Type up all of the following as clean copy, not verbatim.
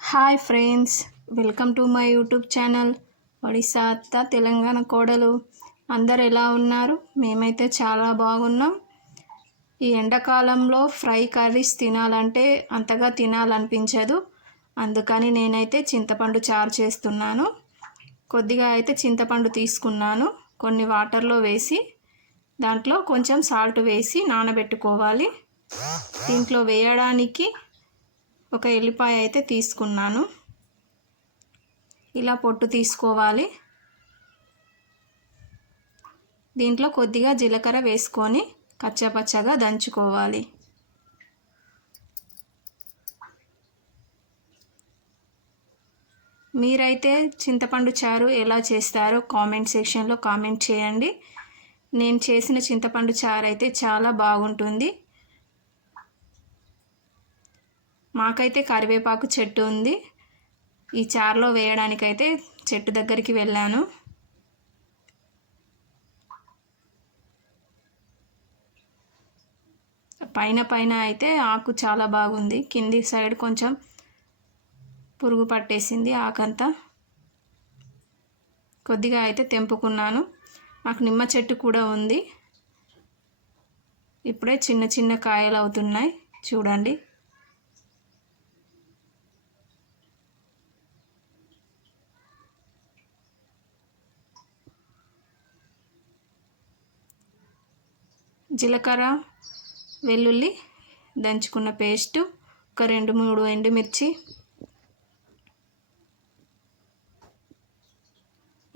Hi friends, welcome to my YouTube channel Odisha అత్త తెలంగాణ కోడలు. అందరు ఎలా ఉన్నారు? మేమైతే చాలా బాగున్నాం. ఈ ఎండాకాలంలో ఫ్రై కర్రీస్ తినాలంటే అంతగా తినాలనిపించదు. అందుకని నేనైతే చింతపండు చారు చేస్తున్నాను. కొద్దిగా అయితే చింతపండు తీసుకున్నాను, కొన్ని వాటర్లో వేసి దాంట్లో కొంచెం సాల్ట్ వేసి నానబెట్టుకోవాలి. దీంట్లో వేయడానికి ఒక ఎల్లిపాయ అయితే తీసుకున్నాను. ఇలా పొట్టు తీసుకోవాలి. దీంట్లో కొద్దిగా జీలకర్ర వేసుకొని కచ్చాపచ్చగా దంచుకోవాలి. మీరైతే చింతపండు చారు ఎలా చేస్తారో కామెంట్ సెక్షన్లో కామెంట్ చేయండి. నేను చేసిన చింతపండు చారు అయితే చాలా బాగుంటుంది. మాకైతే కరివేపాకు చెట్టు ఉంది. ఈ చారులో వేయడానికైతే చెట్టు దగ్గరికి వెళ్ళాను. పైన అయితే ఆకు చాలా బాగుంది, కింది సైడ్ కొంచెం పురుగు పట్టేసింది ఆకంతా. కొద్దిగా అయితే తెంపుకున్నాను. మాకు నిమ్మ చెట్టు కూడా ఉంది. ఇప్పుడే చిన్న చిన్న కాయలు అవుతున్నాయి చూడండి. జీలకర్ర, వెల్లుల్లి దంచుకున్న పేస్టు, ఒక 2-3 ఎండుమిర్చి,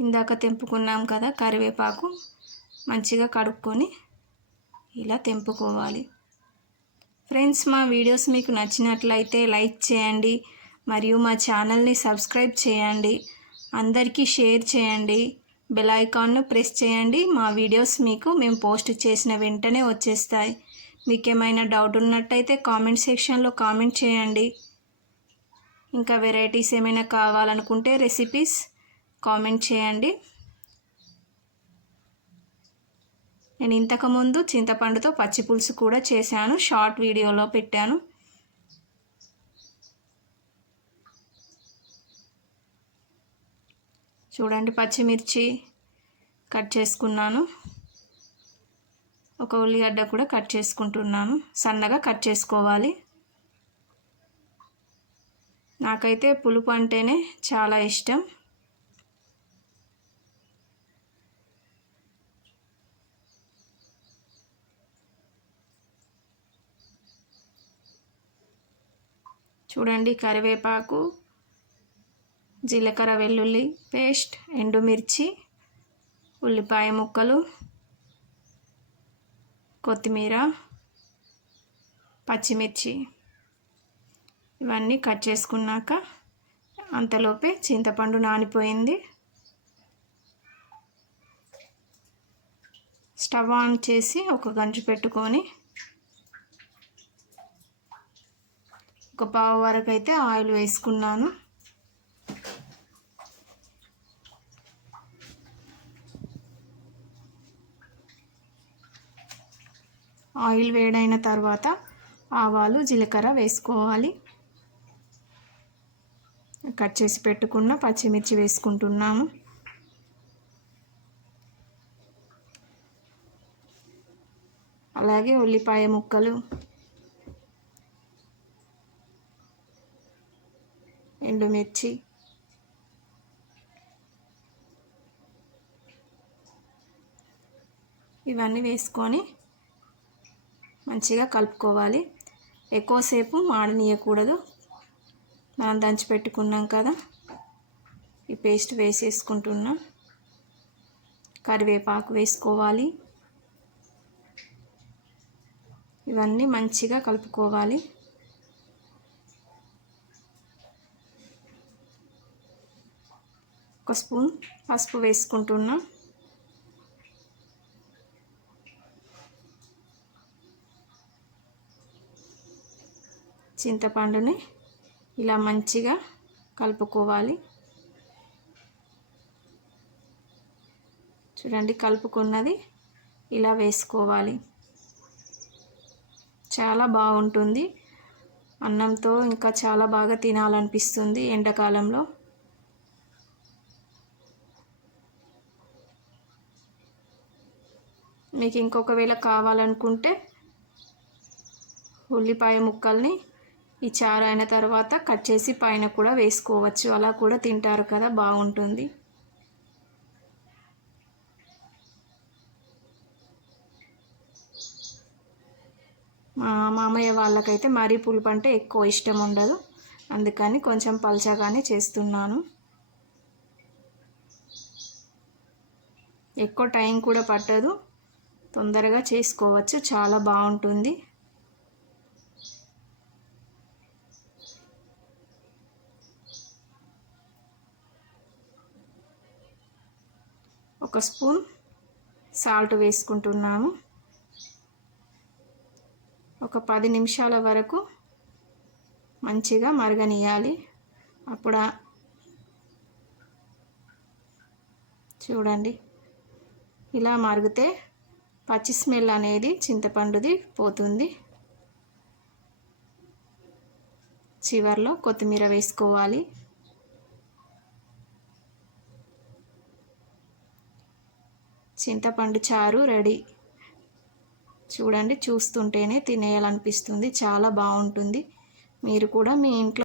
ఇందాక తెంపుకున్నాం కదా కరివేపాకు, మంచిగా కడుక్కొని ఇలా తెంపుకోవాలి. ఫ్రెండ్స్, మా వీడియోస్ మీకు నచ్చినట్లయితే లైక్ చేయండి, మరియు మా ఛానల్ని సబ్స్క్రైబ్ చేయండి, అందరికీ షేర్ చేయండి, బెల్ ఐకాన్ను ప్రెస్ చేయండి. మా వీడియోస్ మేము పోస్ట్ చేసిన వెంటనే వచ్చేస్తాయి. మీకు ఏమైనా డౌట్ ఉన్నట్టయితే కామెంట్ సెక్షన్లో కామెంట్ చేయండి. ఇంకా వెరైటీస్ ఏమైనా కావాలనుకుంటే రెసిపీస్ కామెంట్ చేయండి. నేను ఇంతకుముందు చింతపండుతో పచ్చి పులుసు కూడా చేశాను, షార్ట్ వీడియోలో పెట్టాను. చూడండి, పచ్చిమిర్చి కట్ చేసుకున్నాను, ఒక ఉల్లిగడ్డ కూడా కట్ చేసుకుంటున్నాను. సన్నగా కట్ చేసుకోవాలి. నాకైతే పులుపు అంటేనే చాలా ఇష్టం. చూడండి, కరివేపాకు, జీలకర్ర, వెల్లుల్లి పేస్ట్, ఎండుమిర్చి, ఉల్లిపాయ ముక్కలు, కొత్తిమీర, పచ్చిమిర్చి ఇవన్నీ కట్ చేసుకున్నాక అంతలోపే చింతపండు నానిపోయింది. స్టవ్ ఆన్ చేసి ఒక గంజు పెట్టుకొని ఒక పావు వరకు అయితే ఆయిల్ వేసుకున్నాను. ఆయిల్ వేడైన తర్వాత ఆవాలు, జీలకర్ర వేసుకోవాలి. కట్ చేసి పెట్టుకున్న పచ్చిమిర్చి వేసుకుంటున్నాము. అలాగే ఉల్లిపాయ ముక్కలు, ఎండుమిర్చి, ఇవన్నీ వేసుకొని మంచిగా కలుపుకోవాలి. ఎక్కువసేపు మాడనీయకూడదు. మనం దంచి పెట్టుకున్నాం కదా, ఈ పేస్ట్ వేసేసుకుంటున్నాం. కరివేపాకు వేసుకోవాలి. ఇవన్నీ మంచిగా కలుపుకోవాలి. ఒక స్పూన్ పసుపు వేసుకుంటున్నాం. చింతపండుని ఇలా మంచిగా కలుపుకోవాలి. చూడండి, కలుపుకున్నది ఇలా వేసుకోవాలి. చాలా బాగుంటుంది. అన్నంతో ఇంకా చాలా బాగా తినాలనిపిస్తుంది ఎండాకాలంలో. మీకు ఇంకొకవేళ కావాలనుకుంటే ఉల్లిపాయ ముక్కల్ని ఈ చారు అయిన తర్వాత కట్ చేసి పైన కూడా వేసుకోవచ్చు. అలా కూడా తింటారు కదా, బాగుంటుంది. మా మామయ్య వాళ్ళకైతే మరీ పులుపు అంటే ఎక్కువ ఇష్టం ఉండదు, అందుకని కొంచెం పల్చగానే చేస్తున్నాను. ఎక్కువ టైం కూడా పట్టదు, తొందరగా చేసుకోవచ్చు, చాలా బాగుంటుంది. ఒక స్పూన్ సాల్ట్ వేసుకుంటున్నాము. ఒక 10 నిమిషాల వరకు మంచిగా మరగనియాలి. అప్పుడు చూడండి, ఇలా మరిగితే పచ్చి స్మెల్ అనేది చింతపండుది పోతుంది. చివర్లో కొత్తిమీర వేసుకోవాలి. చింతపండు చారు రెడీ. చూడండి, చూస్తుంటేనే తినేయాలనిపిస్తుంది, చాలా బాగుంటుంది. మీరు కూడా మీ ఇంట్లో